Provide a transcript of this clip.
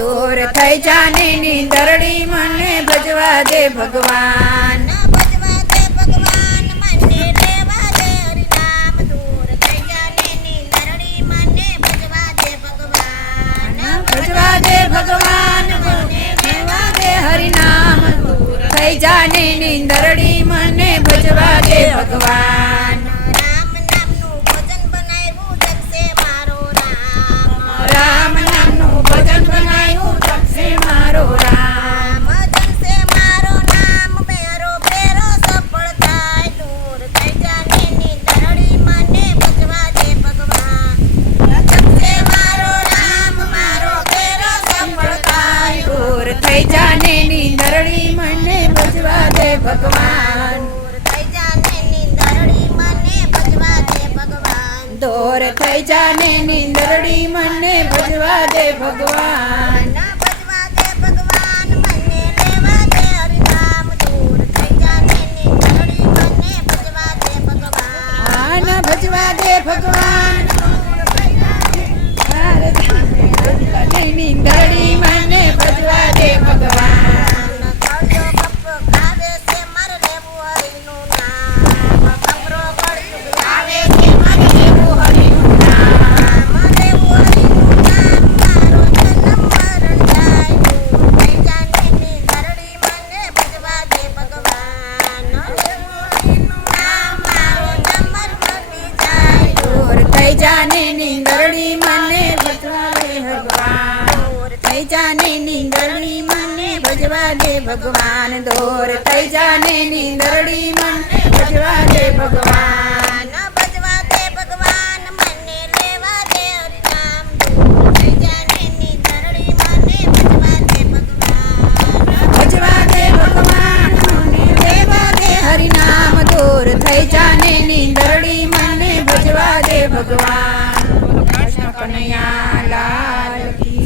દૂર થઈ જાને નીંદરડી મને ભજવા દે ભગવાન ભજવા દે ભગવાન મને લેવા દે હરિનામ દૂર થઈ જાને નીંદરડી મને ભજવા દે ભગવાન ભજવા દે ભગવાન મને લેવા દે હરિનામ દૂર થઈ જાને નીંદરડી મને ભજવા દે ભગવાન રામ નામનું ભજન બનાવ્યું જગશે મારો રામ રામ નામનું ભજન બનાવ્યું જગશે મારો રામ જગશે મારો નામ બેરો બેરો સફળ થાય દૂર થઈ જાને નીંદરડી મને ભજવા દે ભગવાન જગશે મારો રામ મારો બેરો સફળ થાય દૂર થઈ જાને નીંદરડી મને ભજવા દે ભગવાન દૂર થઈ જાને નીંદરડી મને ભજવા દે ભગવાન ભજવા દે ભગવાન મને લેવા દે હરિનામ દૂર થઈ જાને નીંદરડી મને ભજવા દે ભગવાન ભજવા દે ભગવાન નીંદરડી મને ભજવા દે ભગવાન કળિયો કપ ખાવે છે મારે લેવું હરિનું નામ કપરો કળિયુગ આવે છે મારે લેવું હરિનું નામ લેવું હરિનું નામ મારો જન્મ મરણ જાય દૂર થઈ જાને નીંદરડી મને ભજવા દે ભગવાન લેવું હરિનું નામ મારો જન્મ મરી જાય દૂર થઈ જાને નીંદરડી મને ભજવા દે ભગવાન દૂર થઈ જાને નીંદરડી મને ભજવા દે ભગવાન દૂર થઈ જાને નીંદરડી મને ભજવા દે ભગવાન ભજવા દે ભગવાન મને લેવા દે હરિનામ દૂર થઈ જાને નીંદરડી મને ભજવા દે ભગવાન ભજવા દે ભગવાન મને લેવા દે હરિનામ દૂર થઈ જાને નીંદરડી મને ભજવા દે ભગવાન કૃષ્ણ કનૈયા